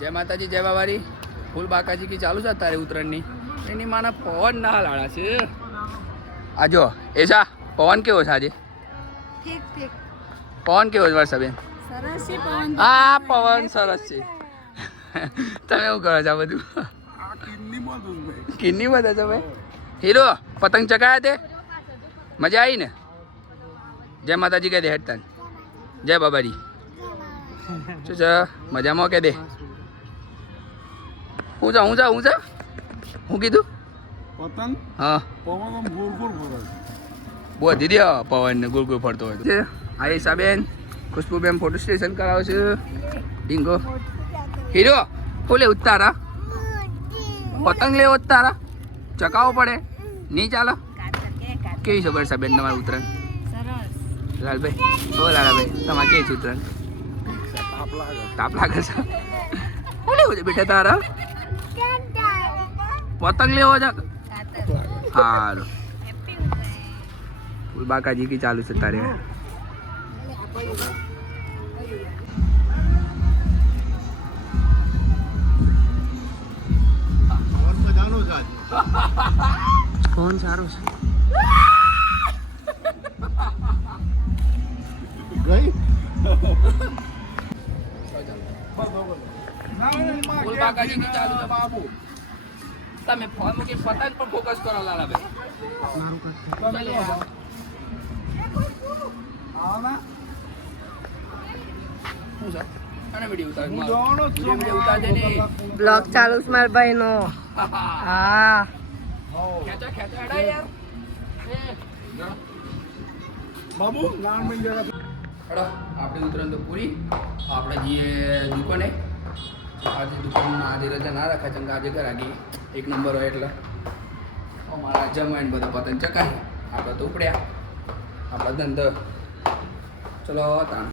जय माताजी जय बाबारी फूल बाकाजी की चालू છે તારે ઉત્તરાયણની એની માના પવન ના લાડા છે આ જો એસા પવન કેવો છે આજે ઠીક ઠીક પવન કેવો છે વર્ષાબેન સરસ છે પવન આ પવન સરસ છે તમે શું કરો છો આ બધું કિન્ની બધા છો ભાઈ હીરો પતંગ ચગાયા તે મજા આવી ને જય માતાજી કહે દે હેડતાન જય બાબાજી શું છે મજામાં કહે દે હું કીધું પતંગ હા પવન આમ ગોળ ગોળ ફરે બહુ દીદી પવન ને ગોળ ગોળ ફરતો હોય છે આ હિસાબેન ખુશ્બુબેન ફોટો સ્ટેશન કરાવે છે ડીંગો હીરો ફૂલે ઉતારા પતંગ લેવો તારા ચકાવવો પડે નહીં ચાલો કેવી છે વર્ષાબેન તમારું ઉત્તરાયણ સરસ લાલભાઈ ઓ લાલાભાઈ તમારે કેવી છે ઉત્તરાયણ તાપ લાગે છે શું લેવું છે બેટા તારા પતંગ લેવો છે સારું ફૂલ બાકાજી કી ચાલુ છે તારે ફોન સારો છે ગઈ ફૂલ બાકાજી કી ચાલુ છે બાબુ તમે ફોન મૂકી પતંગ પર ફોકસ કરો લાલાભાઈ શું છે અને વિડીયો ઉતાર દે ને બ્લોગ ચાલુ છે મારા ભાઈ નો હા ખેંચા હેડા યાર બાબુ નામ મિલ જરા હેડો આપણી ઉત્તરાયણ તો પૂરી આપણે જઈએ દુકાને આજે દુકાનમાં આજે રજા ના રાખાય ચંગા આજે ઘરાગી એક નંબર હોય એટલે અમારા જમાઈને બધા પતંગ ચકાય આપણે તો ઉપડ્યા આપણા ધંધો ચલો તાણ